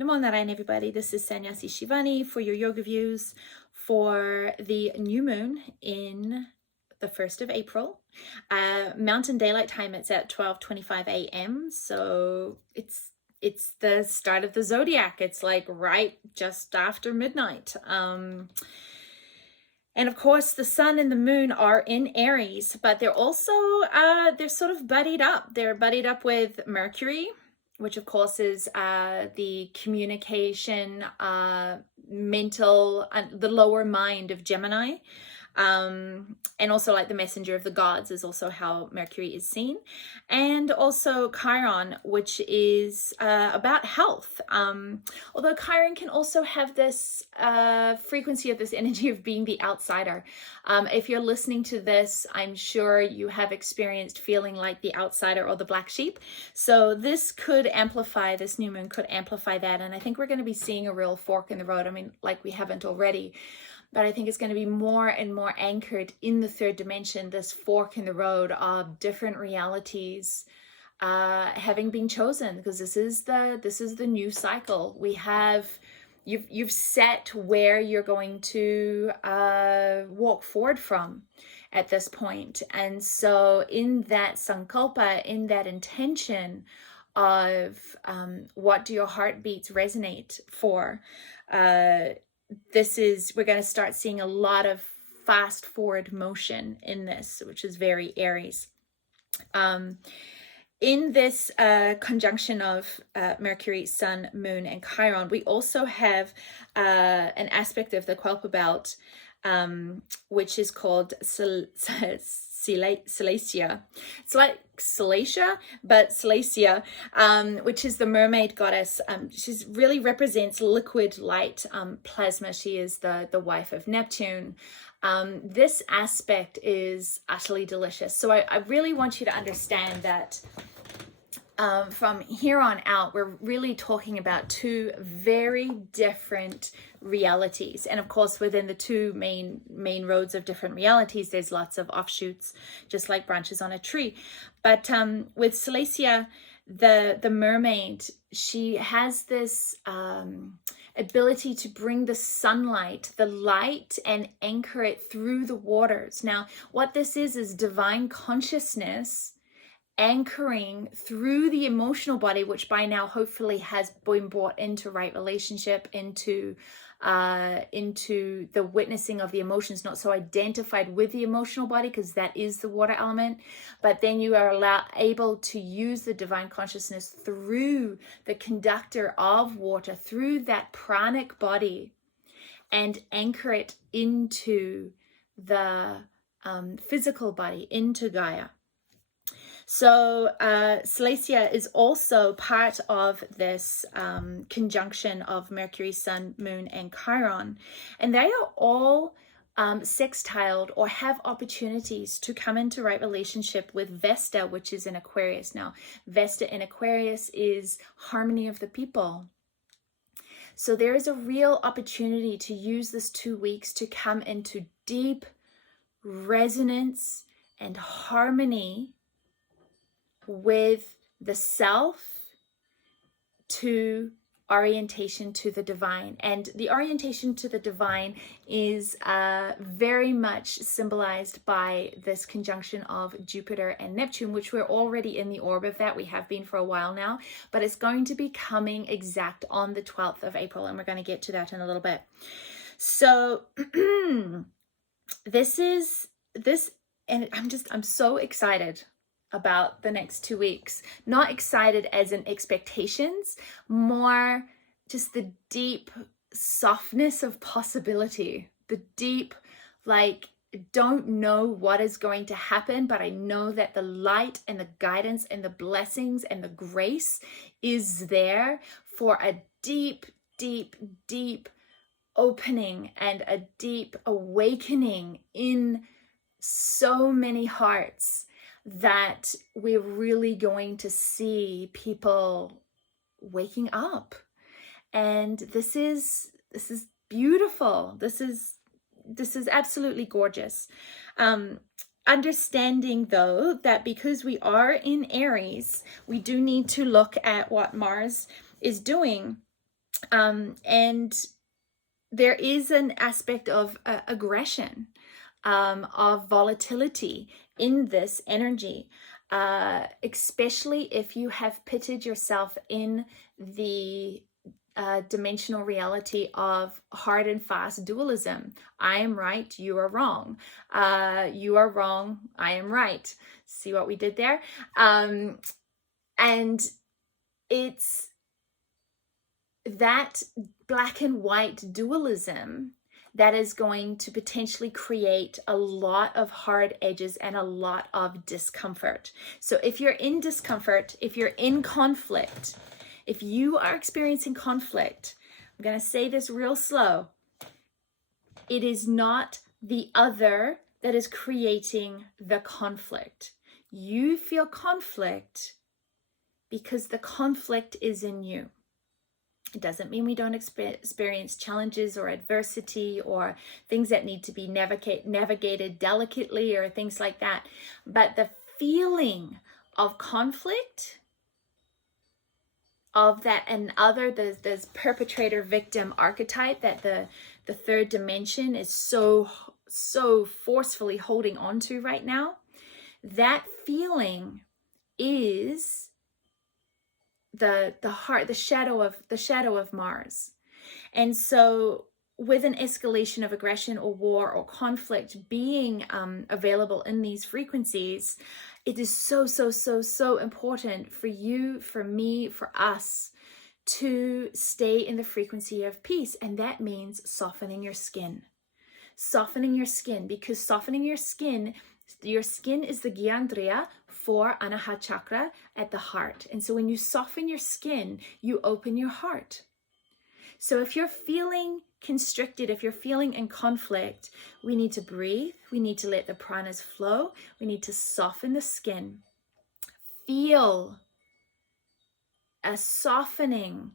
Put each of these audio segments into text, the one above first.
Namo Narayan, everybody. This is Sannyasi Shivani for your yoga views for the new moon in the 1st of April. Mountain Daylight Time, it's at 12:25 a.m. So it's the start of the zodiac. It's like right just after midnight. And of course, the sun and the moon are in Aries, but they're also, they're sort of buddied up. They're buddied up with Mercury, which of course is the communication, mental, the lower mind of Gemini. And also like the messenger of the gods is also how Mercury is seen. And also Chiron, which is about health. Although Chiron can also have this frequency of this energy of being the outsider. If you're listening to this, I'm sure you have experienced feeling like the outsider or the black sheep. So this could amplify, this new moon could amplify that. And I think we're going to be seeing a real fork in the road. I mean, like we haven't already. But I think it's going to be more and more anchored in the third dimension, this fork in the road of different realities having been chosen, because this is the new cycle. We have, you've set where you're going to walk forward from at this point. And so in that sankalpa, in that intention of what do your heartbeats resonate for, we're going to start seeing a lot of fast forward motion in this, which is very Aries. In this conjunction of Mercury, Sun, Moon, and Chiron, we also have an aspect of the Kuiper belt, which is called Salacia. It's like Salacia, but Salacia, which is the mermaid goddess. She really represents liquid light, plasma. She is the wife of Neptune. This aspect is utterly delicious. So I really want you to understand that from here on out, we're really talking about two very different realities. And of course, within the two main roads of different realities, there's lots of offshoots, just like branches on a tree. But with Salacia, the mermaid, she has this ability to bring the sunlight, the light, and anchor it through the waters. Now, what this is divine consciousness anchoring through the emotional body, which by now hopefully has been brought into right relationship, into the witnessing of the emotions, not so identified with the emotional body, because that is the water element. But then you are able to use the divine consciousness through the conductor of water, through that pranic body, and anchor it into the physical body, into Gaia. So Salacia is also part of this conjunction of Mercury, Sun, Moon, and Chiron. And they are all sextiled or have opportunities to come into right relationship with Vesta, which is in Aquarius. Now, Vesta in Aquarius is harmony of the people. So there is a real opportunity to use this 2 weeks to come into deep resonance and harmony with the self, to orientation to the divine. And the orientation to the divine is very much symbolized by this conjunction of Jupiter and Neptune, which we're already in the orb of that. We have been for a while now, but it's going to be coming exact on the 12th of April. And we're going to get to that in a little bit. So and I'm so excited about the next 2 weeks. Not excited as in expectations, more just the deep softness of possibility, the deep, like, don't know what is going to happen, but I know that the light and the guidance and the blessings and the grace is there for a deep, deep, deep opening and a deep awakening in so many hearts, that we're really going to see people waking up. And this is beautiful. This is absolutely gorgeous. Understanding though that because we are in Aries, we do need to look at what Mars is doing And there is an aspect of aggression, of volatility in this energy, especially if you have pitted yourself in the dimensional reality of hard and fast dualism. I am right, you are wrong. You are wrong, I am right. See what we did there? And it's that black and white dualism that is going to potentially create a lot of hard edges and a lot of discomfort. So if you're in discomfort, if you're in conflict, if you are experiencing conflict, I'm going to say this real slow. It is not the other that is creating the conflict. You feel conflict because the conflict is in you. It doesn't mean we don't experience challenges or adversity or things that need to be navigated delicately or things like that. But the feeling of conflict, of that and other, this perpetrator victim archetype that the third dimension is so forcefully holding on to right now, that feeling is the heart, the shadow of Mars. And so with an escalation of aggression or war or conflict being available in these frequencies, it is so important for you, for me, for us to stay in the frequency of peace. And that means softening your skin. Softening your skin, because softening your skin is the Gyandriya for Anahata chakra at the heart. And so when you soften your skin, you open your heart. So if you're feeling constricted, if you're feeling in conflict, we need to breathe. We need to let the pranas flow. We need to soften the skin. Feel a softening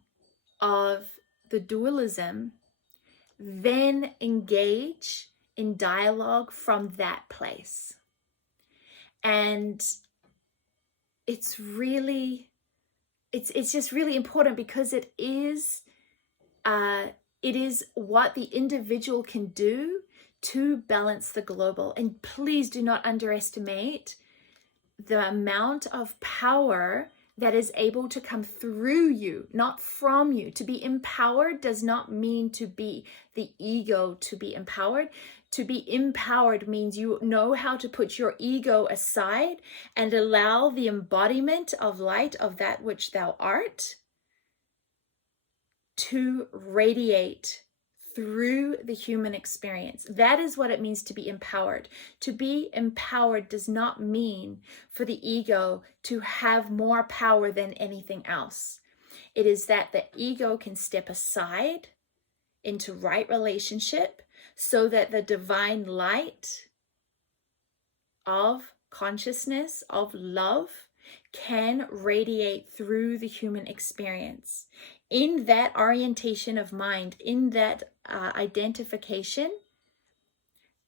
of the dualism, then engage in dialogue from that place. And it's just really important, because it is what the individual can do to balance the global. And please do not underestimate the amount of power that is able to come through you, not from you. To be empowered does not mean to be the ego to be empowered. To be empowered means you know how to put your ego aside and allow the embodiment of light, of that which thou art, to radiate through the human experience. That is what it means to be empowered. To be empowered does not mean for the ego to have more power than anything else. It is that the ego can step aside into right relationship so that the divine light of consciousness, of love, can radiate through the human experience. In that orientation of mind, in that identification,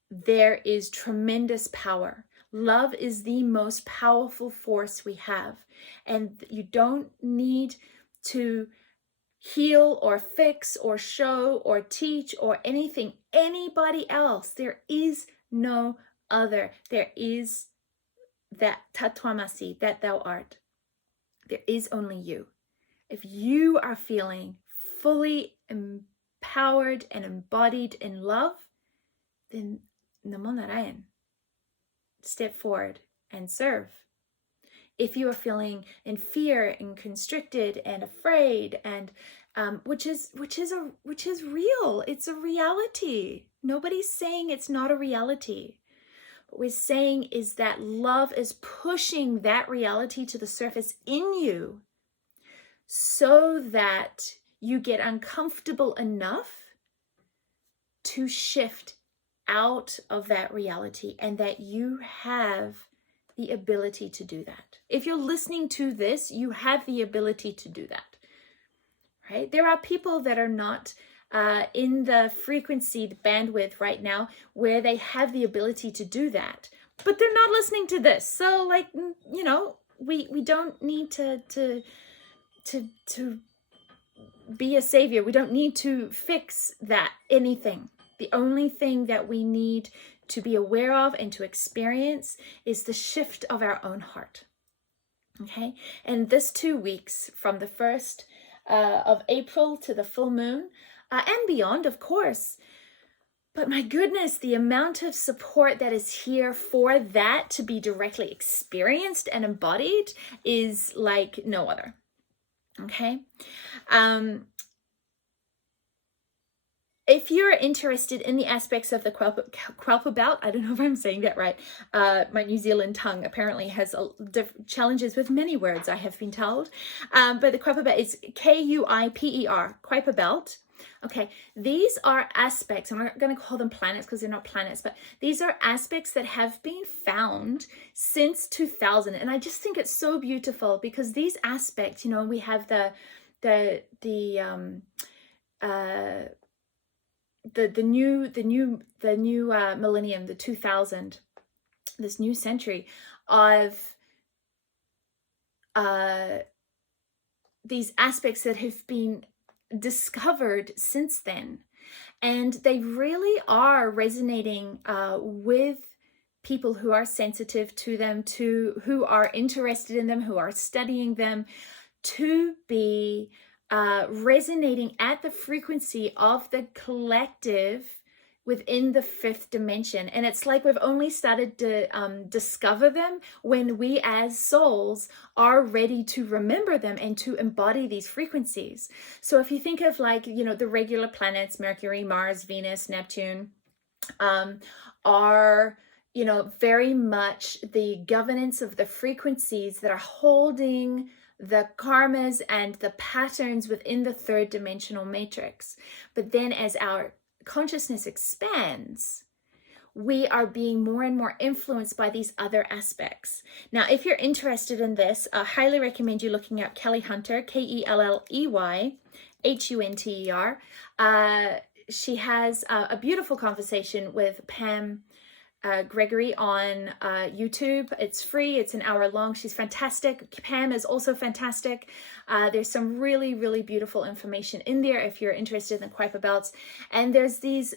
there is tremendous power. Love is the most powerful force we have. And you don't need to heal or fix or show or teach or anything, anybody else. There is no other. There is that Tatwamasi, that thou art. There is only you. If you are feeling fully empowered and embodied in love, then Namo Narayan. Step forward and serve. If you are feeling in fear and constricted and afraid, and which is real, it's a reality. Nobody's saying it's not a reality. What we're saying is that love is pushing that reality to the surface in you, so that you get uncomfortable enough to shift out of that reality, and that you have the ability to do that. If you're listening to this, you have the ability to do that, right? There are people that are not in the frequency, the bandwidth right now, where they have the ability to do that, but they're not listening to this. So, like, you know, we don't need to be a savior. We don't need to fix that anything. The only thing that we need to be aware of and to experience is the shift of our own heart. Okay, and this 2 weeks from the 1st of April to the full moon and beyond, of course. But my goodness, the amount of support that is here for that to be directly experienced and embodied is like no other. Okay. If you're interested in the aspects of the Quelpa belt, I don't know if I'm saying that right. My New Zealand tongue apparently has challenges with many words, I have been told. But the Quelpa belt is Kuiper, Kuiper belt. Okay, these are aspects, I'm not going to call them planets because they're not planets, but these are aspects that have been found since 2000. And I just think it's so beautiful because these aspects, you know, we have the new millennium, the 2000, this new century of these aspects that have been discovered since then, and they really are resonating with people who are sensitive to them, to who are interested in them, who are studying them, to be resonating at the frequency of the collective within the 5th dimension. And it's like we've only started to discover them when we as souls are ready to remember them and to embody these frequencies. So if you think of, like, you know, the regular planets, Mercury, Mars, Venus, Neptune, are, you know, very much the governance of the frequencies that are holding the karmas and the patterns within the 3rd dimensional matrix. But then as our consciousness expands, we are being more and more influenced by these other aspects. Now, if you're interested in this, I highly recommend you looking up Kelly Hunter, KELLEY HUNTER. She has a beautiful conversation with Pam Gregory on YouTube. It's free. It's an hour long. She's fantastic. Pam is also fantastic. There's some really, really beautiful information in there if you're interested in the Kuiper belts. And there's these,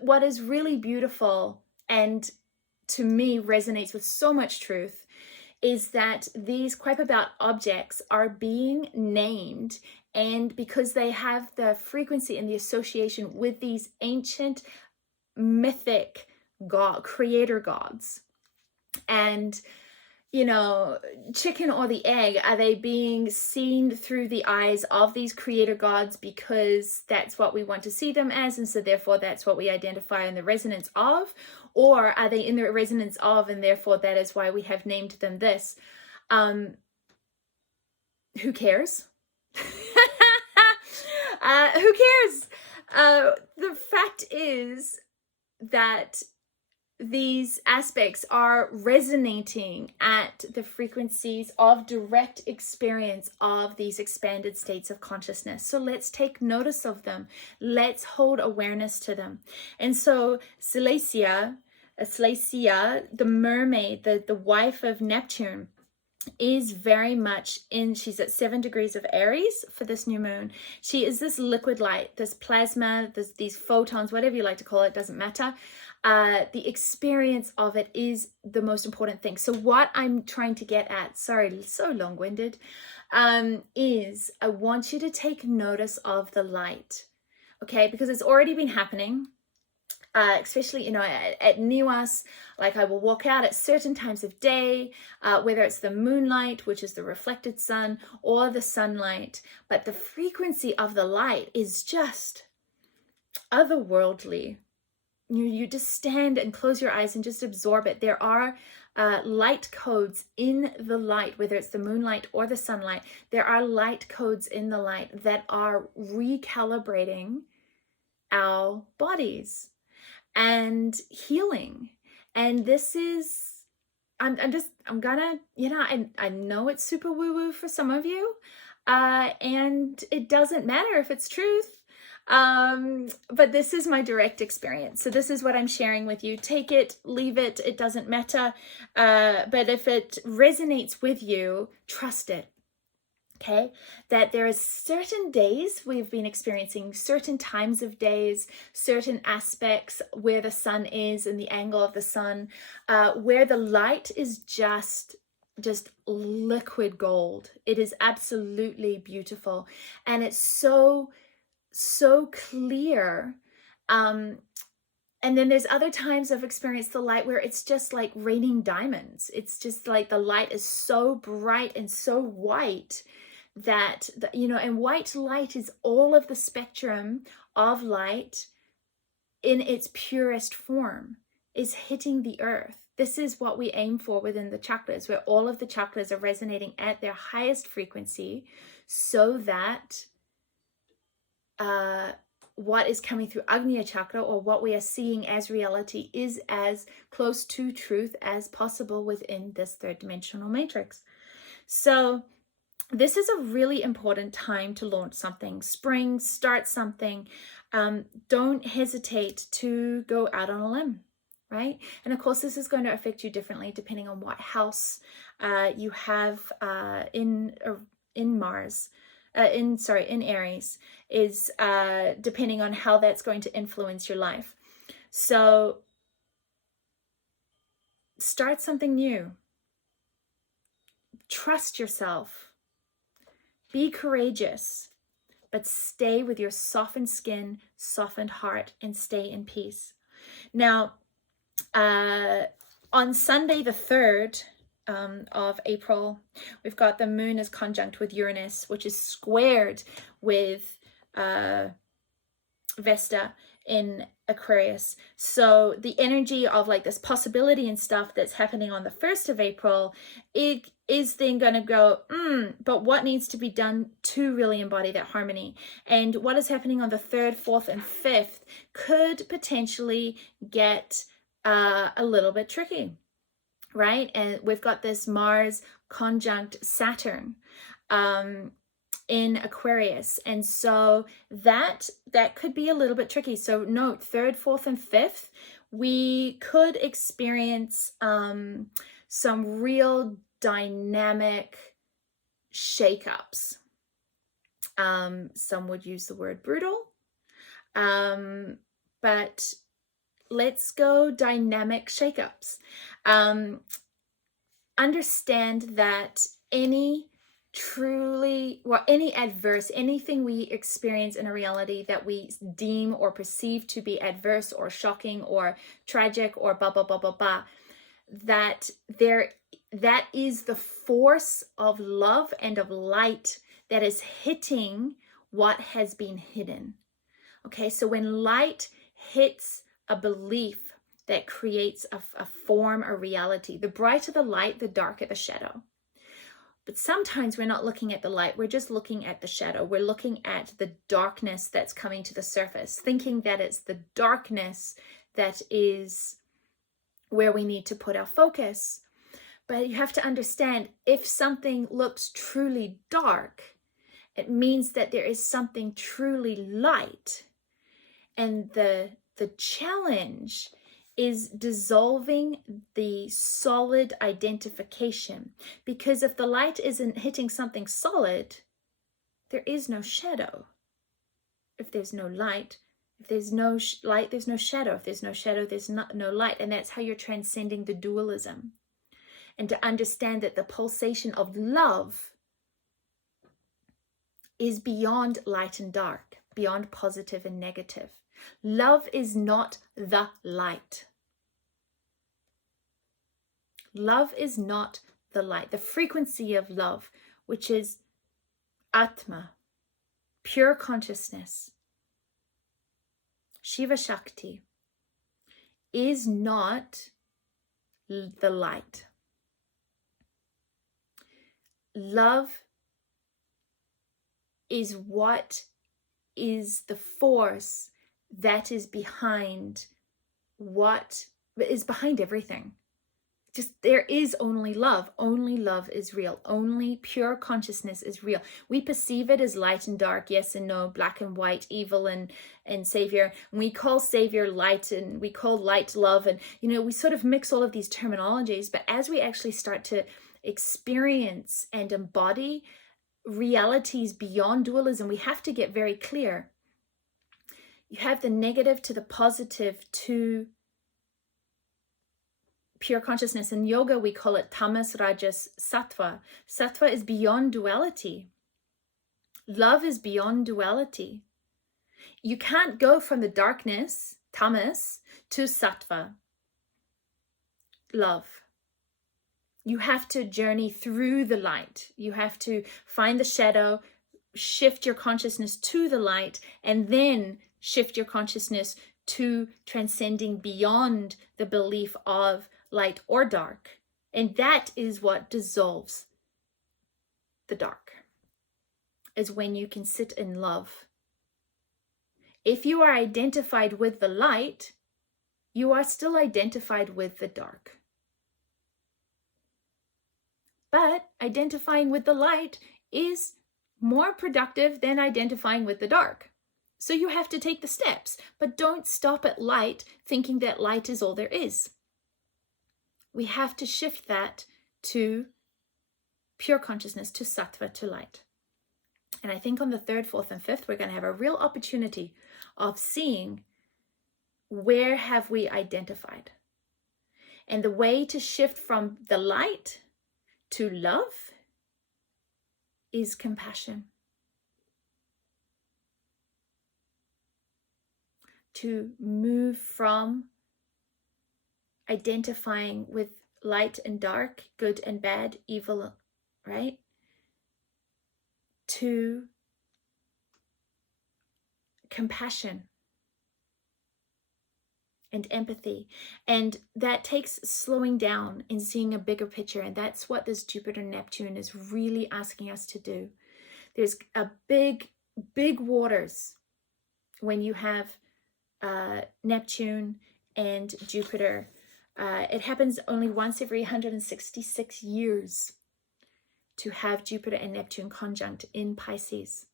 what is really beautiful and to me resonates with so much truth, is that these Kuiper belt objects are being named, and because they have the frequency and the association with these ancient mythic God, creator gods. And, you know, chicken or the egg, are they being seen through the eyes of these creator gods because that's what we want to see them as, and so therefore that's what we identify in the resonance of? Or are they in the resonance of, and therefore that is why we have named them this? Who cares? Who cares? The fact is that these aspects are resonating at the frequencies of direct experience of these expanded states of consciousness. So let's take notice of them. Let's hold awareness to them. And so Solace, the mermaid, the wife of Neptune, is very much in, she's at 7 degrees of Aries for this new moon. She is this liquid light, this plasma, these photons, whatever you like to call it, doesn't matter. The experience of it is the most important thing. So what I'm trying to get at, sorry, so long-winded, is I want you to take notice of the light, okay? Because it's already been happening. Especially, you know, at Niwas, like I will walk out at certain times of day, whether it's the moonlight, which is the reflected sun, or the sunlight. But the frequency of the light is just otherworldly. You just stand and close your eyes and just absorb it. There are light codes in the light, whether it's the moonlight or the sunlight. There are light codes in the light that are recalibrating our bodies and healing. And this is, I'm gonna, you know, I know it's super woo-woo for some of you, and it doesn't matter if it's truth, but this is my direct experience. So this is what I'm sharing with you. Take it, leave it, it doesn't matter, but if it resonates with you, trust it. Okay, that there are certain days we've been experiencing, certain times of days, certain aspects where the sun is and the angle of the sun, where the light is just liquid gold. It is absolutely beautiful, and it's so clear. And then there's other times I've experienced the light where it's just like raining diamonds. It's just like the light is so bright and so white that, and white light is all of the spectrum of light in its purest form is hitting the earth. This is what we aim for within the chakras, where all of the chakras are resonating at their highest frequency, so that what is coming through Agnya chakra, or what we are seeing as reality, is as close to truth as possible within this third dimensional matrix. So this is a really important time to launch something. Spring, start something. Don't hesitate to go out on a limb, right? And of course, this is going to affect you differently depending on what house you have in Mars. In Aries, is depending on how that's going to influence your life. So start something new. Trust yourself. Be courageous, but stay with your softened skin, softened heart, and stay in peace. Now, on Sunday the 3rd, of April, we've got the moon is conjunct with Uranus, which is squared with Vesta in Aquarius. So the energy of like this possibility and stuff that's happening on the 1st of April, it is then going to go, but what needs to be done to really embody that harmony? And what is happening on the 3rd, 4th, and 5th could potentially get a little bit tricky. Right? And we've got this Mars conjunct Saturn in Aquarius. And so that could be a little bit tricky. So note 3rd, 4th, and 5th, we could experience some real dynamic shakeups. Some would use the word brutal, but let's go dynamic shakeups. Understand that anything we experience in a reality that we deem or perceive to be adverse or shocking or tragic or blah, blah, blah, blah, blah, that is the force of love and of light that is hitting what has been hidden. Okay, so when light hits a belief, that creates a form, a reality. The brighter the light, the darker the shadow. But sometimes we're not looking at the light, we're just looking at the shadow. We're looking at the darkness that's coming to the surface, thinking that it's the darkness that is where we need to put our focus. But you have to understand, if something looks truly dark, it means that there is something truly light. And the challenge is dissolving the solid identification, because if the light isn't hitting something solid, there is no shadow. If there's no light, if there's no light, there's no shadow. If there's no shadow, there's no light. And that's how you're transcending the dualism. And to understand that the pulsation of love is beyond light and dark, beyond positive and negative. Love is not the light. Love is not the light. The frequency of love, which is Atma, pure consciousness, Shiva Shakti, is not the light. Love is what is the force that is behind everything. Just there is only love. Only love is real. Only pure consciousness is real. We perceive it as light and dark, yes and no, black and white, evil and savior. And we call savior light, and we call light love. And, we sort of mix all of these terminologies. But as we actually start to experience and embody realities beyond dualism, we have to get very clear. You have the negative to the positive to pure consciousness. In yoga, we call it tamas, rajas, sattva. Sattva is beyond duality. Love is beyond duality. You can't go from the darkness, tamas, to sattva, love. You have to journey through the light. You have to find the shadow, shift your consciousness to the light, and then shift your consciousness to transcending beyond the belief of light or dark. And that is what dissolves the dark, is when you can sit in love. If you are identified with the light, you are still identified with the dark. But identifying with the light is more productive than identifying with the dark. So you have to take the steps, but don't stop at light thinking that light is all there is. We have to shift that to pure consciousness, to sattva, to light. And I think on the 3rd, 4th, and 5th, we're going to have a real opportunity of seeing where have we identified. And the way to shift from the light to love is compassion. To move from identifying with light and dark, good and bad, evil, right? To compassion and empathy. And that takes slowing down and seeing a bigger picture. And that's what this Jupiter-Neptune is really asking us to do. There's a big waters when you have Neptune and Jupiter. It happens only once every 166 years to have Jupiter and Neptune conjunct in Pisces.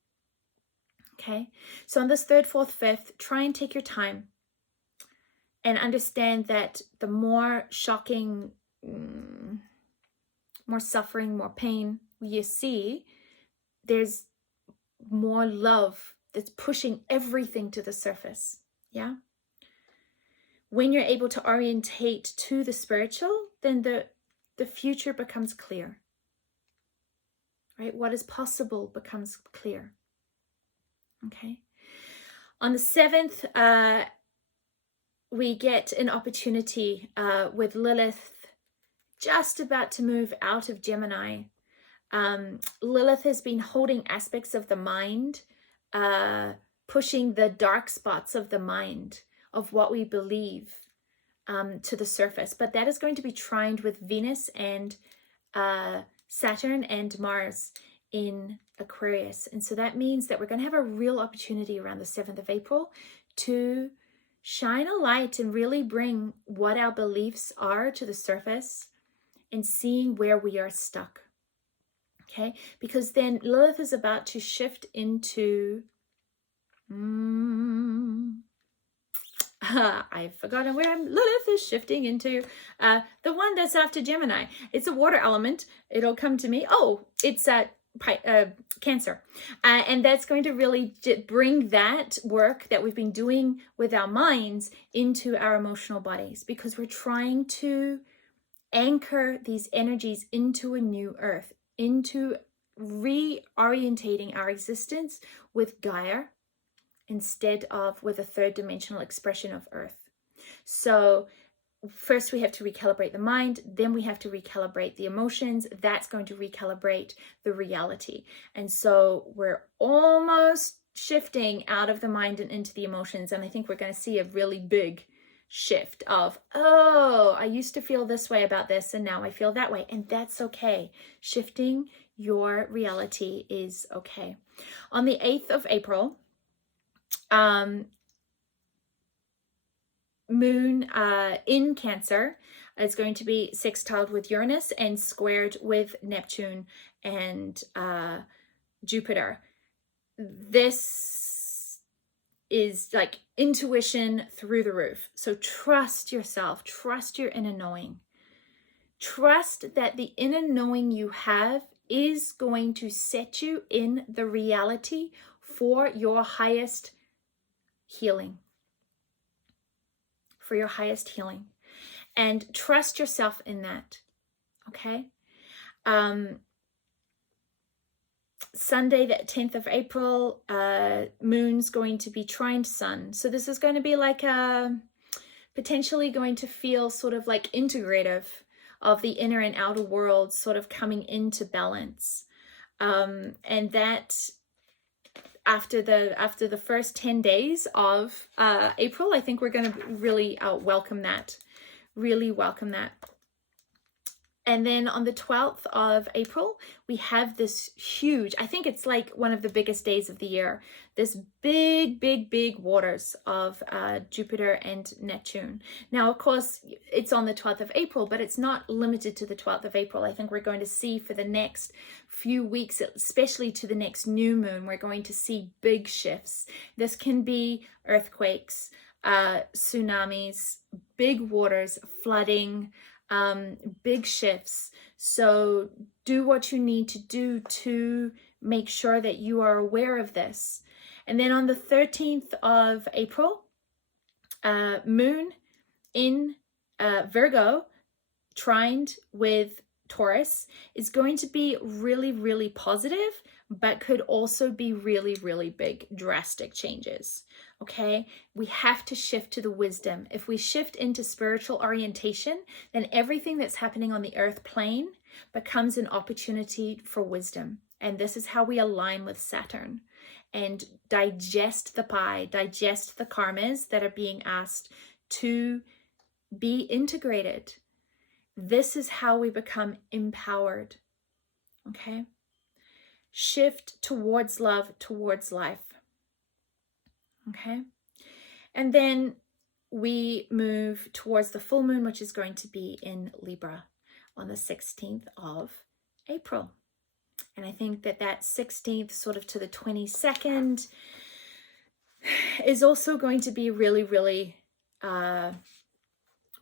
Okay, so on this 3rd, 4th, 5th, try and take your time and understand that the more shocking, more suffering, more pain you see, there's more love that's pushing everything to the surface. Yeah. When you're able to orientate to the spiritual, then the future becomes clear. Right? What is possible becomes clear. Okay. On the 7th, we get an opportunity with Lilith just about to move out of Gemini. Lilith has been holding aspects of the mind, pushing the dark spots of the mind, of what we believe, to the surface. But that is going to be trined with Venus and Saturn and Mars in Aquarius. And so that means that we're going to have a real opportunity around the 7th of April to shine a light and really bring what our beliefs are to the surface and seeing where we are stuck. Okay, because then Lilith is about to shift into I've forgotten where Lilith is shifting into. The one that's after Gemini. It's a water element. It'll come to me. Oh, it's Cancer. And that's going to really bring that work that we've been doing with our minds into our emotional bodies, because we're trying to anchor these energies into a new earth, into reorientating our existence with Gaia instead of with a 3rd dimensional expression of earth. So first we have to recalibrate the mind, then we have to recalibrate the emotions. That's going to recalibrate the reality. And so we're almost shifting out of the mind and into the emotions. And I think we're going to see a really big shift of, oh, I used to feel this way about this and now I feel that way. And that's okay. Shifting your reality is okay. On the 8th of April, Moon in Cancer is going to be sextiled with Uranus and squared with Neptune and Jupiter. This is like intuition through the roof. So trust yourself, trust your inner knowing. Trust that the inner knowing you have is going to set you in the reality for your highest healing. For your highest healing. And trust yourself in that. Okay? Sunday, the 10th of April, moon's going to be trine sun. So this is going to be like potentially going to feel sort of like integrative of the inner and outer world sort of coming into balance. And that after the first 10 days of April, I think we're going to really welcome that. Really welcome that. And then on the 12th of April, we have this huge, I think it's like one of the biggest days of the year, this big, big, big waters of Jupiter and Neptune. Now, of course, it's on the 12th of April, but it's not limited to the 12th of April. I think we're going to see for the next few weeks, especially to the next new moon, we're going to see big shifts. This can be earthquakes, tsunamis, big waters, flooding, big shifts. So do what you need to do to make sure that you are aware of this. And then on the 13th of April, moon in Virgo, trined with Taurus, is going to be really, really positive, but could also be really, really big, drastic changes. Okay, we have to shift to the wisdom. If we shift into spiritual orientation, then everything that's happening on the earth plane becomes an opportunity for wisdom. And this is how we align with Saturn and digest the pie, digest the karmas that are being asked to be integrated. This is how we become empowered. Okay, shift towards love, towards life. Okay, and then we move towards the full moon, which is going to be in Libra on the 16th of April. And I think that 16th sort of to the 22nd is also going to be really, really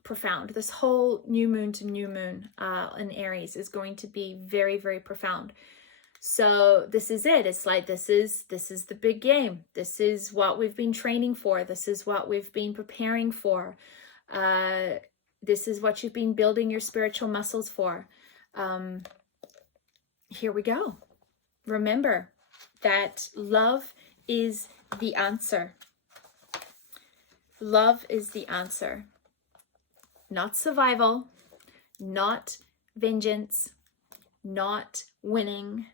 profound. This whole new moon to new moon in Aries is going to be very, very profound. So this is it. It's like, this is the big game. This is what we've been training for. This is what we've been preparing for. This is what you've been building your spiritual muscles for. Here we go. Remember that love is the answer. Love is the answer. Not survival, not vengeance, not winning.